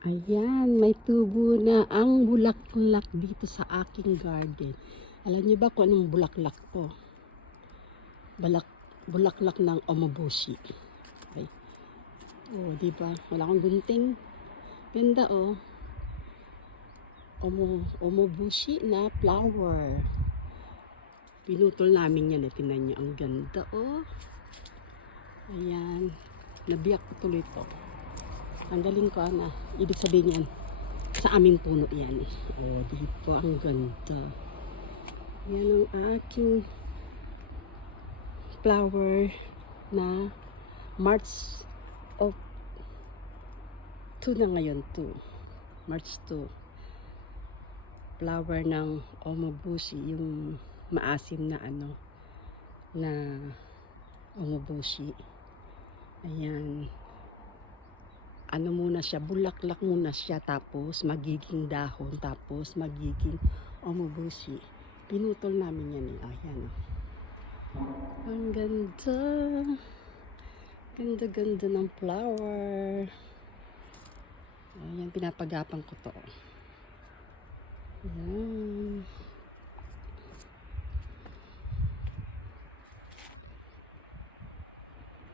Ayan, may tubo na ang bulaklak dito sa aking garden. Alam niyo ba kung anong bulaklak to? Bulaklak ng omobushi. Ay. Oh, di ba? Wala akong gunting. Ganda oh. Omobushi na flower. Pinutol namin yan. Tingnan niyo, ang ganda oh. Ayan. Nabiyak ko tuloy to. Tanggalin ko na. Ibig sabihin yan, sa aming puno yan. Oh, dito ang ganda. Yan ang aking flower na March of 2 na ngayon, 2. March 2. Flower ng omobushi, yung maasim na na omobushi. Ayan. Muna siya, bulaklak muna siya, tapos magiging dahon, tapos magiging omobushi. Pinutol namin yan eh. Ayan oh. Ang ganda. Ganda-ganda ng flower. Ayan, pinapagapang ko to. Ayan.